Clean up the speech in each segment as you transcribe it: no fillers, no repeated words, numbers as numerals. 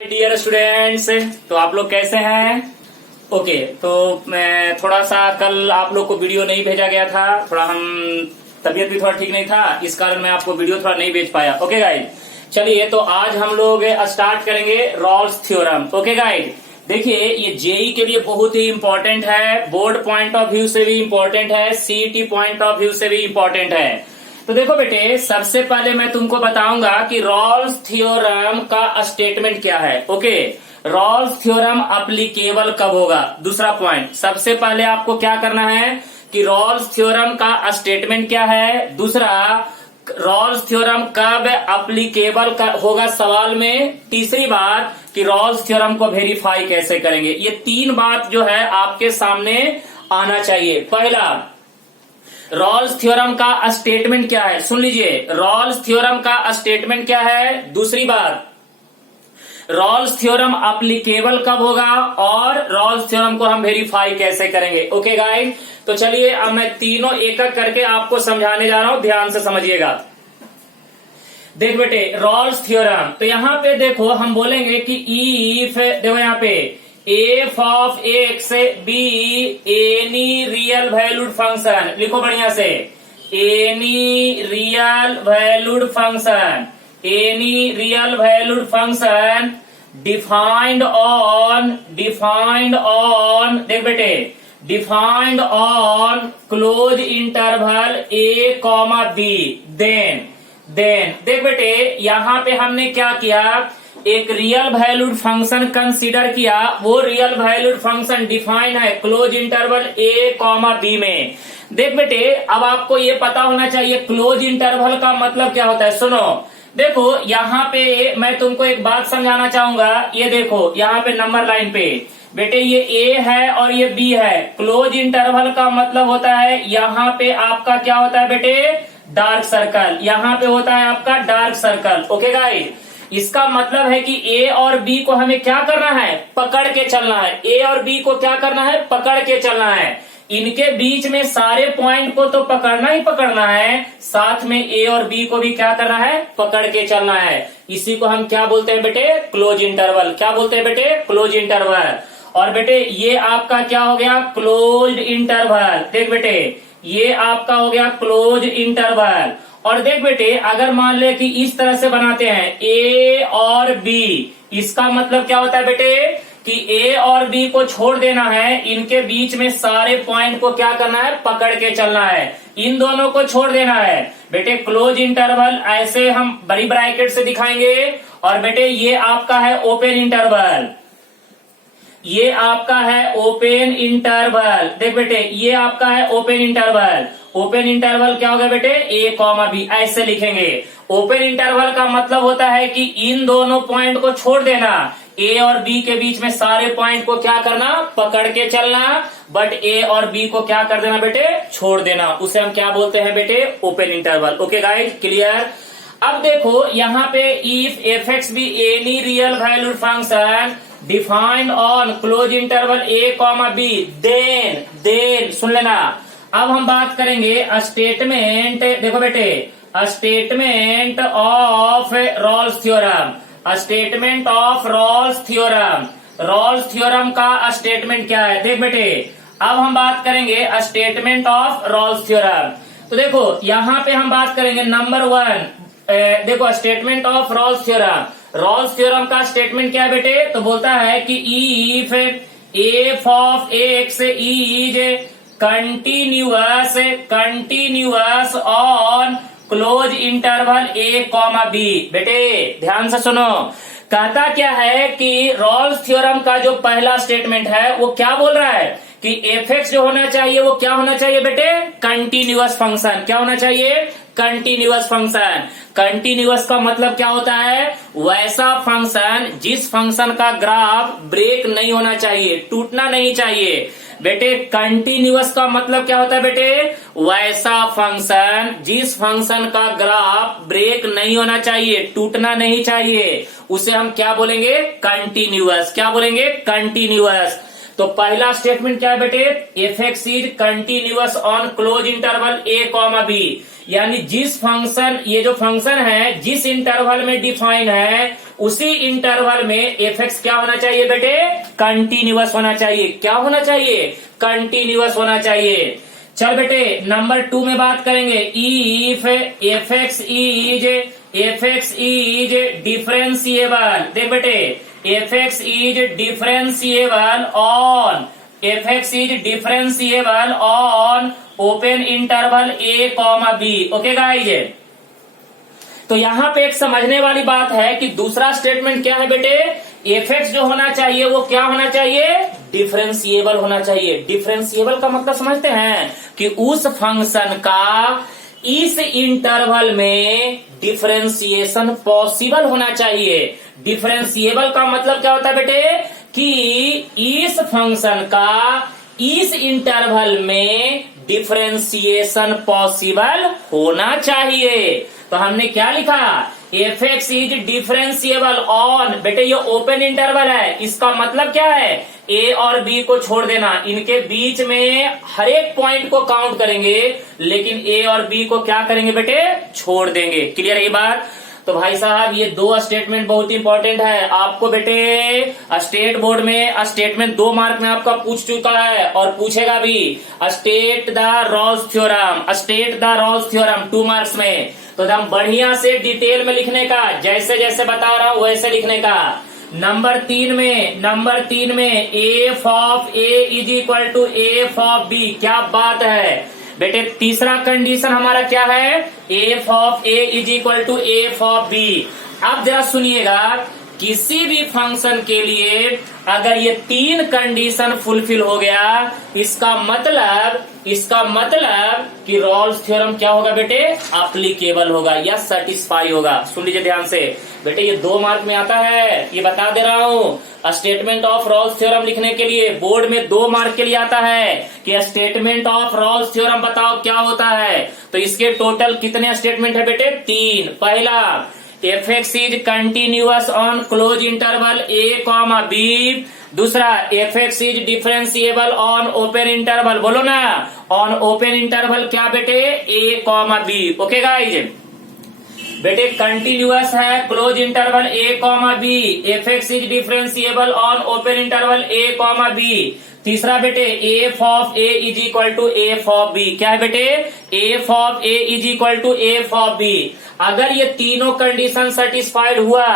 Dear students, तो आप लोग कैसे हैं? ओके, तो मैं थोड़ा सा कल आप लोग को वीडियो नहीं भेजा गया था, थोड़ा हम तबीयत भी थोड़ा ठीक नहीं था, इस कारण मैं आपको वीडियो थोड़ा नहीं भेज पाया। ओके गाइड, चलिए तो आज हम लोग स्टार्ट करेंगे रॉल्स थ्योरम। ओके गाइड, देखिए ये जेई के लिए बहुत ही इंपॉर्टेंट है, बोर्ड पॉइंट ऑफ व्यू से भी इंपॉर्टेंट है, सीईटी पॉइंट ऑफ व्यू से भी इंपॉर्टेंट है। तो देखो बेटे, सबसे पहले मैं तुमको बताऊंगा कि रॉल्स थ्योरम का स्टेटमेंट क्या है। ओके, रॉल्स थ्योरम अप्लीकेबल कब होगा, दूसरा पॉइंट। सबसे पहले आपको क्या करना है कि रॉल्स थ्योरम का स्टेटमेंट क्या है, दूसरा रॉल्स थ्योरम कब अप्लीकेबल होगा सवाल में, तीसरी बात कि रॉल्स थ्योरम को वेरीफाई कैसे करेंगे। ये तीन बात जो है आपके सामने आना चाहिए। पहला, रॉल्स थ्योरम का स्टेटमेंट क्या है, सुन लीजिए, रॉल्स थ्योरम का स्टेटमेंट क्या है। दूसरी बात, रॉल्स थ्योरम अप्लीकेबल कब होगा, और रॉल्स थ्योरम को हम वेरीफाई कैसे करेंगे। ओके गाइस, तो चलिए अब मैं तीनों एक एक करके आपको समझाने जा रहा हूं, ध्यान से समझिएगा। देख बेटे, रॉल्स थ्योरम, तो यहां पे देखो हम बोलेंगे कि इफ, देखो यहां पे f of x be any real valued function, लिखो बढ़िया से, any real valued function, any real valued function defined on, देख बेटे, defined on close interval A comma B, then देख बेटे, यहां पे हमने क्या किया, एक रियल वैल्यूड फंक्शन कंसीडर किया, वो रियल वैल्यूड फंक्शन डिफाइन है क्लोज इंटरवल ए कॉमा बी में। देख बेटे, अब आपको ये पता होना चाहिए क्लोज इंटरवल का मतलब क्या होता है। सुनो, देखो यहाँ पे मैं तुमको एक बात समझाना चाहूंगा। ये देखो यहाँ पे नंबर लाइन पे बेटे, ये ए है और ये बी है। क्लोज इंटरवल का मतलब होता है यहाँ पे आपका क्या होता है बेटे, डार्क सर्कल, यहाँ पे होता है आपका डार्क सर्कल। ओके गाइस, इसका मतलब है कि ए और बी को हमें क्या करना है, पकड़ के चलना है। ए और बी को क्या करना है, पकड़ के चलना है। इनके बीच में सारे पॉइंट को तो पकड़ना ही पकड़ना है, साथ में ए और बी को भी क्या करना है, पकड़ के चलना है। इसी को हम क्या बोलते हैं बेटे, क्लोज इंटरवल। क्या बोलते हैं बेटे, क्लोज इंटरवल। और बेटे ये आपका क्या हो गया, क्लोज्ड इंटरवल। देख बेटे, ये आपका हो गया क्लोज इंटरवल। और देख बेटे, अगर मान ले कि इस तरह से बनाते हैं ए और बी, इसका मतलब क्या होता है बेटे कि ए और बी को छोड़ देना है, इनके बीच में सारे पॉइंट को क्या करना है, पकड़ के चलना है, इन दोनों को छोड़ देना है। बेटे क्लोज इंटरवल ऐसे हम बड़ी ब्रैकेट से दिखाएंगे, और बेटे ये आपका है ओपन इंटरवल, ये आपका है ओपन इंटरवल। देख बेटे, ये आपका है ओपन इंटरवल। ओपन इंटरवल क्या होगा बेटे, ए कॉमा बी, ऐसे लिखेंगे। ओपन इंटरवल का मतलब होता है कि इन दोनों पॉइंट को छोड़ देना, ए और बी के बीच में सारे पॉइंट को क्या करना, पकड़ के चलना, बट ए और बी को क्या कर देना बेटे, छोड़ देना। उसे हम क्या बोलते हैं बेटे, open interval. Okay guys, clear. अब देखो यहाँ पे if F X be any real valued function defined on close interval A comma B, then सुन लेना। अब हम बात करेंगे स्टेटमेंट, देखो बेटे, statement of Rolle's theorem, statement of Rolle's theorem. Rolle's theorem का स्टेटमेंट क्या है, देख बेटे, अब हम बात करेंगे स्टेटमेंट ऑफ रॉल्स थ्योरम। तो देखो यहाँ पे हम बात करेंगे नंबर 1, देखो statement of Rolle's theorem. Rolle's theorem का स्टेटमेंट क्या है बेटे, तो बोलता है कि if f of x is continuous on close interval A comma b. बेटे ध्यान से सुनो, कहता क्या है कि रॉल्स थ्योरम का जो पहला स्टेटमेंट है वो क्या बोल रहा है कि एफ एक्स जो होना चाहिए वो क्या होना चाहिए बेटे, कंटिन्यूअस फंक्शन। क्या होना चाहिए, कंटिन्यूअस फंक्शन। कंटिन्यूअस का मतलब क्या होता है, वैसा फंक्शन जिस फंक्शन का ग्राफ ब्रेक नहीं होना चाहिए, टूटना नहीं चाहिए। बेटे कंटिन्यूअस का मतलब क्या होता है बेटे, वैसा फंक्शन जिस फंक्शन का ग्राफ ब्रेक नहीं होना चाहिए, टूटना नहीं चाहिए, उसे हम क्या बोलेंगे, कंटिन्यूअस। क्या बोलेंगे, कंटिन्यूअस। तो पहला स्टेटमेंट क्या है बेटे, f x is continuous on close interval A comma b, यानी जिस फंक्शन, ये जो फंक्शन है जिस इंटरवल में डिफाइन है उसी इंटरवल में एफ एक्स क्या होना चाहिए बेटे, कंटिन्यूअस होना चाहिए। क्या होना चाहिए, कंटिन्यूअस होना चाहिए। चल बेटे नंबर 2 में बात करेंगे, if F x is differentiable. देख बेटे f x is differentiable on open interval A comma B. Okay guys, तो यहां पे एक समझने वाली बात है कि दूसरा स्टेटमेंट क्या है बेटे, एफ एक्स जो होना चाहिए वो क्या होना चाहिए, डिफरेंशिएबल होना चाहिए। डिफरेंशिएबल का मतलब समझते हैं कि उस फंक्शन का इस इंटरवल में डिफरेंशिएशन पॉसिबल होना चाहिए। डिफरेंशिएबल का मतलब क्या होता है बेटे, कि इस फंक्शन का इस इंटरवल में डिफरेंशिएशन पॉसिबल होना चाहिए। तो हमने क्या लिखा, F x is differentiable on, बेटे ये ओपन इंटरवल है, इसका मतलब क्या है, ए और बी को छोड़ देना, इनके बीच में हर एक पॉइंट को काउंट करेंगे, लेकिन ए और बी को क्या करेंगे बेटे, छोड़ देंगे। क्लियर है ये बात। तो भाई साहब ये 2 स्टेटमेंट बहुत इंपॉर्टेंट है आपको बेटे, स्टेट बोर्ड में स्टेटमेंट 2 मार्क में आपका पूछ चुका है और पूछेगा भी। State the Rolle's theorem 2 marks में। तो एकदम बढ़िया से डिटेल में लिखने का, जैसे जैसे बता रहा हूं वैसे लिखने का। नंबर 3 में f of A is equal to F of B. क्या बात है बेटे, तीसरा कंडीशन हमारा क्या है, f of A is equal to F of b. अब जरा सुनिएगा, किसी भी फंक्शन के लिए अगर ये 3 कंडीशन फुलफिल हो गया, इसका मतलब कि रॉल्स थ्योरम क्या होगा बेटे, एप्लीकेबल होगा या सेटिस्फाई होगा। सुन लीजिए ध्यान से बेटे, ये 2 मार्क में आता है, ये बता दे रहा हूं। स्टेटमेंट ऑफ रॉल्स थ्योरम लिखने के लिए बोर्ड में 2 मार्क के लिए आता है कि स्टेटमेंट ऑफ रॉल्स थ्योरम बताओ क्या होता है। तो इसके टोटल कितने स्टेटमेंट है बेटे, 3। पहला, F x is continuous on close interval A comma B. दूसरा, F x is differentiable on open interval, बोलो ना, ऑन ओपन इंटरवल क्या बेटे, A comma B. Okay guys, बेटे कंटिन्यूअस है close interval A comma B, F x is differentiable on open interval A comma B. तीसरा बेटे, F of A is equal to F of B. क्या है बेटे, F of A is equal to F of b. अगर ये तीनों condition satisfied हुआ,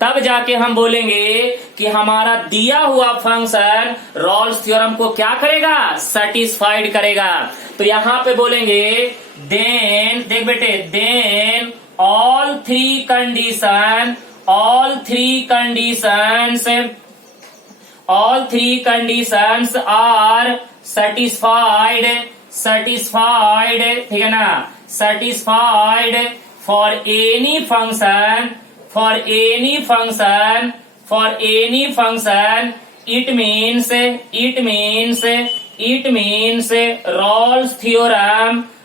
तब जाके हम बोलेंगे कि हमारा दिया हुआ फंक्शन रॉल्स थ्योरम को क्या करेगा, सेटिस्फाइड करेगा। तो यहां पे बोलेंगे देन, देख बेटे, then all three conditions are satisfied, ठीक है ना, satisfied for any function, it means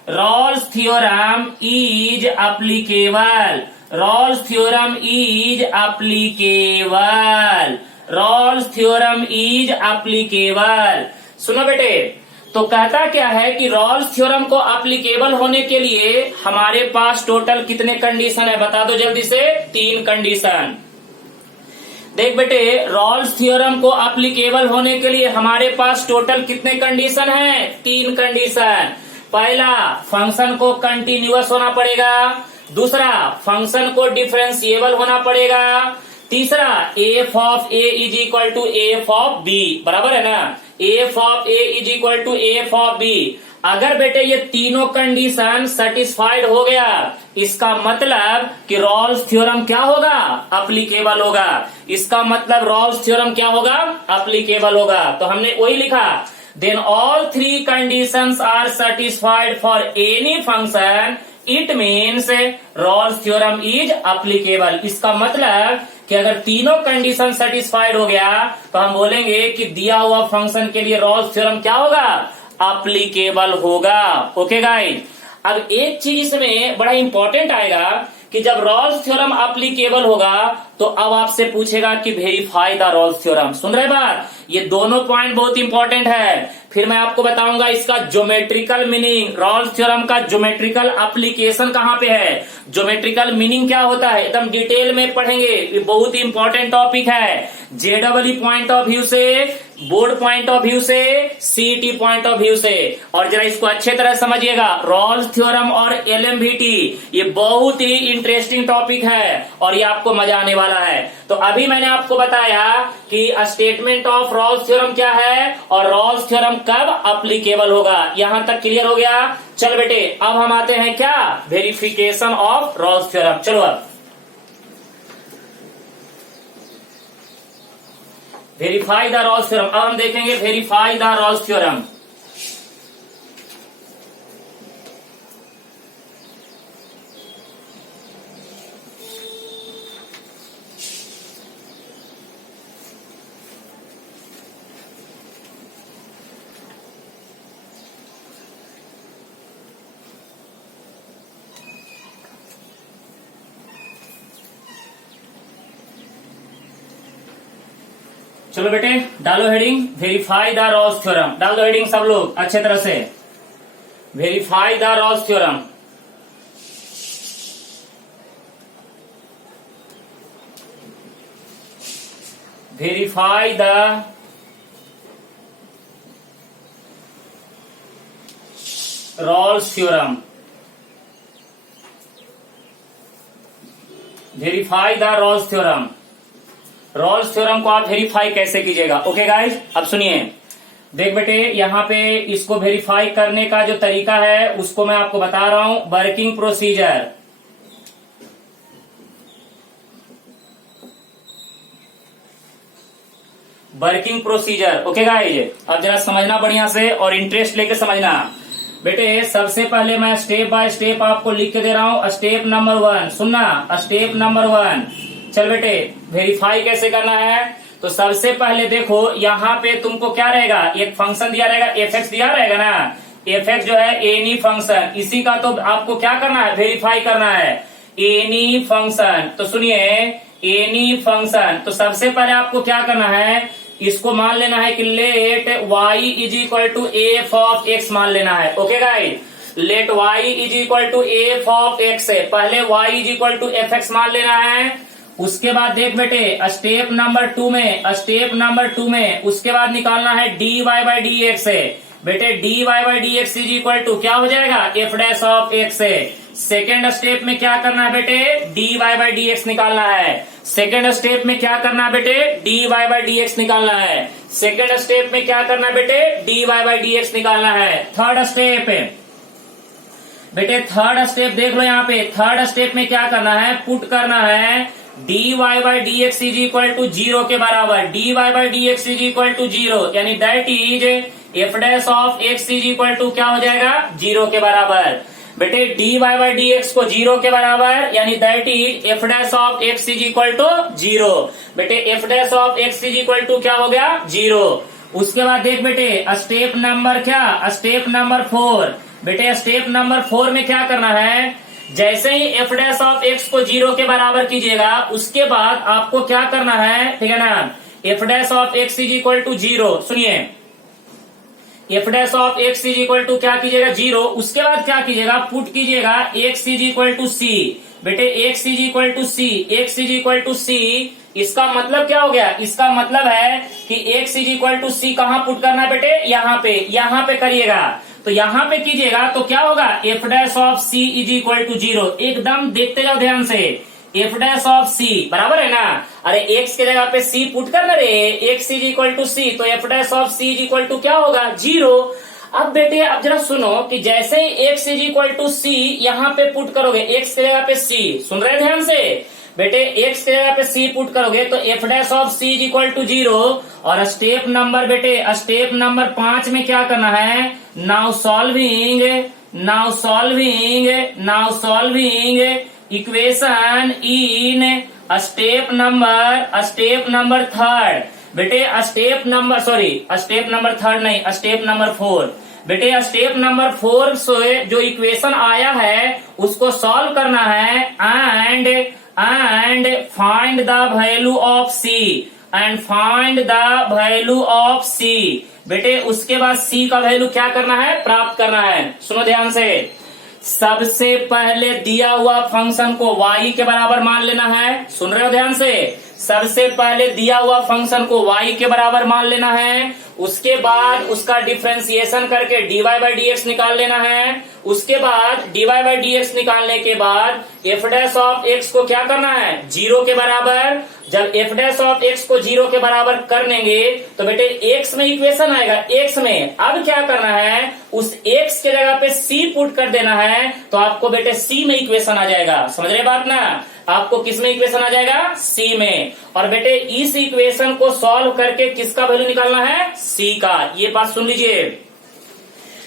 Rolle's theorem is applicable. Rolle's theorem is applicable. सुनो बेटे, तो कहता क्या है कि रॉल्स थ्योरम को एप्लीकेबल होने के लिए हमारे पास टोटल कितने कंडीशन है, बता दो जल्दी से। 3 कंडीशन। देख बेटे, रॉल्स थ्योरम को एप्लीकेबल होने के लिए हमारे पास टोटल कितने कंडीशन है, 3 कंडीशन। पहला, फंक्शन को कंटिन्यूअस होना पड़ेगा। दूसरा, फंक्शन को डिफरेंशिएबल होना पड़ेगा। तीसरा, f of A is equal to F of b, बराबर है ना, f of A is equal to F of b. अगर बेटे ये तीनों कंडीशन सेटिस्फाइड हो गया, इसका मतलब कि रॉल्स थ्योरम क्या होगा, एप्लीकेबल होगा। इसका मतलब रॉल्स थ्योरम क्या होगा, एप्लीकेबल होगा। तो हमने वही लिखा, then all 3 conditions are satisfied for any function, it means Rolle's theorem is applicable। इसका मतलब कि अगर तीनों कंडीशन सेटिस्फाइड हो गया, तो हम बोलेंगे कि दिया हुआ फंक्शन के लिए रॉल्स थ्योरम क्या होगा, एप्लीकेबल होगा। ओके गाइस, अब एक चीज इसमें बड़ा इंपॉर्टेंट आएगा कि जब रॉल्स थ्योरम एप्लीकेबल होगा, तो अब आपसे पूछेगा कि वेरीफाई द रॉल्स थ्योरम। सुन रहे बात, ये दोनों पॉइंट बहुत इंपॉर्टेंट है फिर मैं आपको बताऊंगा इसका ज्योमेट्रिकल मीनिंग, रॉल्स थ्योरम का ज्योमेट्रिकल एप्लीकेशन कहाँ पे है, ज्योमेट्रिकल मीनिंग क्या होता है, एकदम डिटेल में पढ़ेंगे। ये बहुत ही इंपॉर्टेंट टॉपिक है, जेडब्ल्यू पॉइंट ऑफ व्यू से, बोर्ड पॉइंट ऑफ व्यू से, सीईटी पॉइंट ऑफ व्यू से। और जरा इसको अच्छे तरह समझिएगा, रॉल्स थ्योरम और एलएमवीटी ये बहुत ही इंटरेस्टिंग टॉपिक है और ये आपको मजा आने वाला है। तो अभी मैंने आपको बताया कि स्टेटमेंट ऑफ रॉल्स थ्योरम क्या है और रॉल्स थ्योरम कब अप्लीकेबल होगा, यहां तक क्लियर हो गया। चल बेटे अब हम आते हैं क्या, वेरिफिकेशन ऑफ रॉल्स थ्योरम। चलो अब वेरीफाई द रॉल्स थ्योरम, अब हम देखेंगे वेरीफाई द रॉल्स थ्योरम। चलो बेटे डालो heading, verify the Rolle's theorem, डाल दो हेडिंग सब लोग अच्छे तरह से, verify the Rolle's theorem. Verify the Rolle's theorem, verify the Rolle's theorem. Rolle's theorem को आप वेरीफाई कैसे कीजिएगा, ओके गाइस अब सुनिए। देख बेटे यहां पे इसको वेरीफाई करने का जो तरीका है उसको मैं आपको बता रहा हूं, working procedure. Working procedure, okay guys अब जरा समझना बढ़िया से और इंटरेस्ट लेके समझना। बेटे सबसे पहले मैं स्टेप बाय स्टेप आपको लिख के दे रहा हूं। स्टेप नंबर 1 सुनना, स्टेप नंबर 1। चल बेटे वेरीफाई कैसे करना है, तो सबसे पहले देखो यहाँ पे तुमको क्या रहेगा, एक फंक्शन दिया रहेगा, एफ दिया रहेगा ना, एफ जो है एनी फंक्शन, इसी का तो आपको क्या करना है, वेरीफाई करना है, एनी फंक्शन। तो सुनिए एनी फंक्शन, तो सबसे पहले आपको क्या करना है, इसको मान लेना है कि let y is equal to F of x मान लेना है, okay guys. Let y is equal to F of x है, पहले y is equal to f x मान लेना है। उसके बाद देख बेटे स्टेप नंबर 2 में, स्टेप नंबर 2 में उसके बाद निकालना है dy बाई डी एक्स है। बेटे dy by d x is equal to क्या हो जाएगा, एफ डैश ऑफ एक्स है। सेकेंड स्टेप में क्या करना है बेटे, dy बाई डी एक्स निकालना है। सेकेंड स्टेप में क्या करना है बेटे, dy बाई डी एक्स निकालना है। सेकेंड स्टेप में क्या करना है बेटे, dy बाई डी एक्स निकालना है। थर्ड स्टेप बेटे, थर्ड स्टेप देख लो यहाँ पे, थर्ड स्टेप में क्या करना है, पुट करना है dy by d x is equal to 0 के बराबर, dy by d x is equal to 0, यानी that is f dash of x is equal to क्या हो जाएगा, 0 के बराबर। बेटे dy बाई डी एक्स को 0 के बराबर, यानी that is f dash of x is equal to 0। बेटे f dash of x is equal to क्या हो गया, 0। उसके बाद देख बेटे स्टेप नंबर क्या, स्टेप नंबर 4। बेटे स्टेप नंबर 4 में क्या करना है, जैसे ही एफ डैश ऑफ एक्स को 0 के बराबर कीजिएगा उसके बाद आपको क्या करना है, ठीक है ना, f dash of x is equal to 0। सुनिए f dash of x is equal to क्या कीजिएगा, 0। उसके बाद क्या कीजिएगा, पुट कीजिएगा x is equal to c. बेटे x is equal to c, x is equal to c, इसका मतलब क्या हो गया, इसका मतलब है कि x is equal to c कहाँ पुट करना है बेटे, यहाँ पे करिएगा। तो यहाँ पे कीजिएगा तो क्या होगा, f dash of C is equal to 0। एकदम देखते जाओ ध्यान से, एफ डैश ऑफ सी बराबर है ना, अरे एक्स के जगह पे सी पुट करना रे, x is equal to c, तो F dash of C is equal to क्या होगा, 0। अब बेटे अब जरा सुनो कि जैसे ही एक्स इज इक्वल टू सी यहाँ पे पुट करोगे, एक्स के जगह पे सी, सुन रहे ध्यान से बेटे, एक्स के जगह पे सी पुट करोगे तो F dash of C is equal to 0। और स्टेप नंबर बेटे स्टेप नंबर 5 में क्या करना है, now solving equation in step number 3। बेटे स्टेप नंबर 4। बेटे स्टेप नंबर 4 से जो इक्वेशन आया है उसको सॉल्व करना है and find the value of c. And find the value of c. बेटे उसके बाद सी का वैल्यू क्या करना है, प्राप्त करना है। सुनो ध्यान से, सबसे पहले दिया हुआ फंक्शन को y के बराबर मान लेना है। सुन रहे हो ध्यान से, सबसे पहले दिया हुआ फंक्शन को y के बराबर मान लेना है। उसके बाद उसका डिफरेंशिएशन करके dy बाई डी एक्स निकाल लेना है। उसके बाद dy बाई डी एक्स निकालने के बाद f डैश ऑफ x को क्या करना है, 0 के बराबर। जब f डैश ऑफ x को 0 के बराबर कर लेंगे तो बेटे x में इक्वेशन आएगा, x में अब क्या करना है, उस x के जगह पे c पुट कर देना है, तो आपको बेटे c में इक्वेशन आ जाएगा। समझ रहे बात ना, आपको किस में इक्वेशन आ जाएगा, c में। और बेटे इस इक्वेशन को सॉल्व करके किसका वैल्यू निकालना है, c का। ये बात सुन लीजिए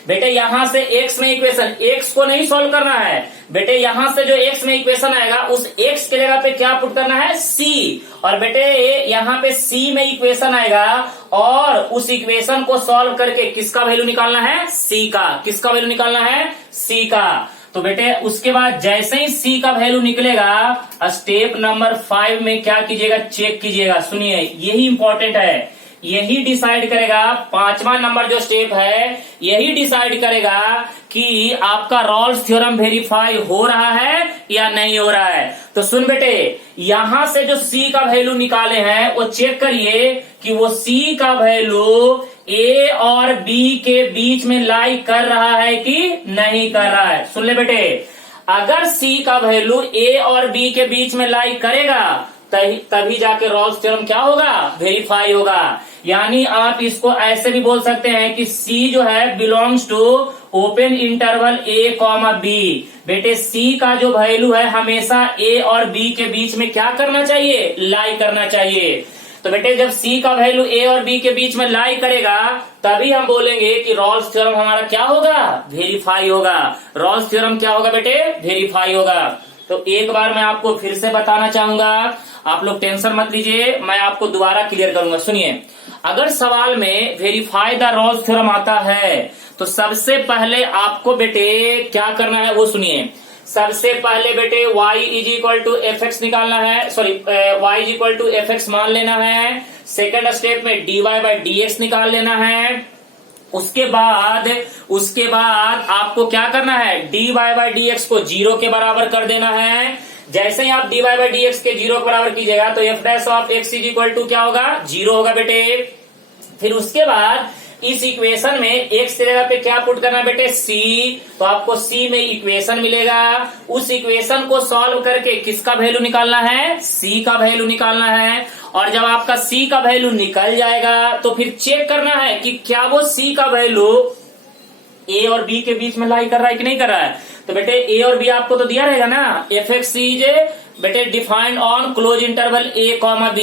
बेटे, यहां से x में इक्वेशन, x को नहीं सॉल्व करना है बेटे, यहां से जो x में इक्वेशन आएगा उस x के जगह पे क्या पुट करना है, c। और बेटे यहां पे c में इक्वेशन आएगा और उस इक्वेशन को सॉल्व करके किसका वैल्यू निकालना है, c का। किसका वैल्यू निकालना है, c का। तो बेटे उसके बाद जैसे ही c का वैल्यू निकलेगा, स्टेप नंबर 5 में क्या कीजिएगा, चेक कीजिएगा। सुनिए यही इंपॉर्टेंट है, यही डिसाइड करेगा, 5वां नंबर जो स्टेप है यही डिसाइड करेगा कि आपका रॉल्स थ्योरम वेरीफाई हो रहा है या नहीं हो रहा है। तो सुन बेटे, यहां से जो c का वैल्यू निकाले हैं वो चेक करिए कि वो c का वैल्यू a और b के बीच में लाई कर रहा है कि नहीं कर रहा है। सुन ले बेटे, अगर c का वैल्यू a और b के बीच में लाई करेगा तभी जाके रॉल्स थ्योरम क्या होगा, वेरीफाई होगा। यानी आप इसको ऐसे भी बोल सकते हैं कि C जो है belongs to open interval A comma B। बेटे C का जो वैल्यू है हमेशा A और B के बीच में क्या करना चाहिए, लाई करना चाहिए। तो बेटे जब C का वैल्यू A और B के बीच में लाई करेगा तभी हम बोलेंगे कि रॉल्स थ्योरम हमारा क्या होगा, वेरीफाई होगा। रॉल्स थ्योरम क्या होगा बेटे, वेरीफाई होगा। तो एक बार मैं आपको फिर से बताना चाहूंगा, आप लोग टेंशन मत लीजिए, मैं आपको दोबारा क्लियर करूंगा। सुनिए, अगर सवाल में वेरीफाई द रॉल्स थ्योरम आता है तो सबसे पहले आपको बेटे क्या करना है वो सुनिए। सबसे पहले बेटे y is equal to f x निकालना है, sorry y is equal to f x मान लेना है। सेकेंड स्टेप में dy बाई डी एक्स निकाल लेना है। उसके बाद आपको क्या करना है, dy बाई डी एक्स को 0 के बराबर कर देना है। जैसे ही आप dy बाई डी एक्स के 0 के बराबर कीजिएगा तो f dash of x is equal to क्या होगा, 0 होगा बेटे। फिर उसके बाद इस इक्वेशन में x की जगह पे क्या पुट करना है बेटे, c। तो आपको c में इक्वेशन मिलेगा, उस इक्वेशन को सॉल्व करके किसका वैल्यू निकालना है, c का वैल्यू निकालना है। और जब आपका c का वैल्यू निकल जाएगा तो फिर चेक करना है कि क्या वो c का वैल्यू a और b के बीच में लाई कर रहा है कि नहीं कर रहा है। तो बेटे a और b आपको तो दिया रहेगा ना, एफ एक्स इज बेटे defined on close interval a comma b।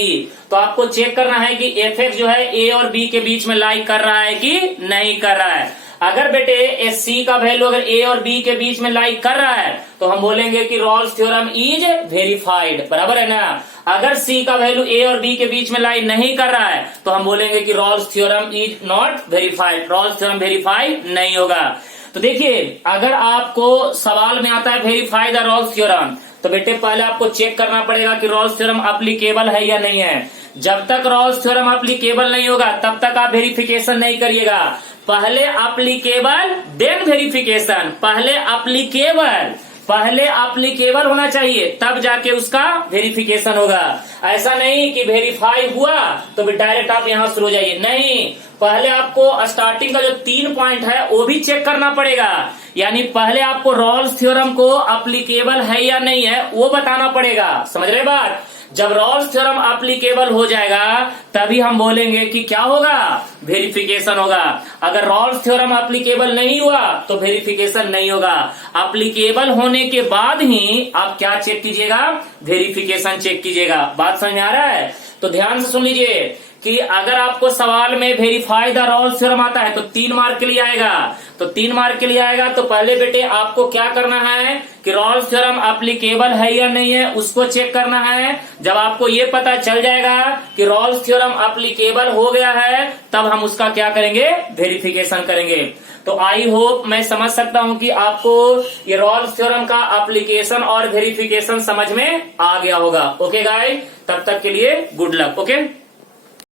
तो आपको चेक करना है कि एफ एक्स जो है a और b के बीच में लाई कर रहा है कि नहीं कर रहा है। अगर बेटे c का वैल्यू अगर a और b के बीच में लाई कर रहा है तो हम बोलेंगे कि रॉल्स थ्योरम इज वेरीफाइड, बराबर है ना। अगर c का वैल्यू a और b के बीच में लाई नहीं कर रहा है तो हम बोलेंगे कि Rolle's theorem is not verified, Rolle's theorem verify नहीं होगा। तो देखिए, अगर आपको सवाल में आता है वेरीफाई द रॉल्स थ्योरम तो बेटे पहले आपको चेक करना पड़ेगा कि रॉल्स थ्योरम एप्लीकेबल है या नहीं है। जब तक रॉल्स थ्योरम एप्लीकेबल नहीं होगा तब तक आप वेरिफिकेशन नहीं करिएगा। पहले एप्लीकेबल देन वेरिफिकेशन, पहले एप्लीकेबल होना चाहिए तब जाके उसका वेरिफिकेशन होगा। ऐसा नहीं कि वेरीफाई हुआ तो डायरेक्ट आप यहां शुरू हो जाइए, नहीं। पहले आपको स्टार्टिंग का जो 3 पॉइंट है वो भी चेक करना पड़ेगा। यानी पहले आपको रॉल्स थ्योरम को एप्लीकेबल है या नहीं है वो बताना पड़ेगा। समझ रहे बात, जब रॉल्स थ्योरम एप्लीकेबल हो जाएगा तभी हम बोलेंगे कि क्या होगा, वेरिफिकेशन होगा। अगर रॉल्स थ्योरम एप्लीकेबल नहीं हुआ तो वेरिफिकेशन नहीं होगा। एप्लीकेबल होने के बाद ही आप क्या चेक कीजिएगा, वेरिफिकेशन चेक कीजिएगा। बात समझ में आ रहा है? तो ध्यान से सुन लीजिए कि अगर आपको सवाल में वेरीफाई द रॉल्स थ्योरम आता है तो 3 मार्क के लिए आएगा। तो 3 मार्क के लिए आएगा तो पहले बेटे आपको क्या करना है कि रॉल्स थ्योरम एप्लीकेबल है या नहीं है उसको चेक करना है। जब आपको ये पता चल जाएगा कि रॉल्स थ्योरम एप्लीकेबल हो गया है तब हम उसका क्या करेंगे, वेरिफिकेशन करेंगे। तो आई होप मैं समझ सकता हूं कि आपको ये रॉल्स थ्योरम का एप्लीकेशन और वेरिफिकेशन समझ में आ गया होगा। ओके गाइस, तब तक के लिए गुड लक। ओके।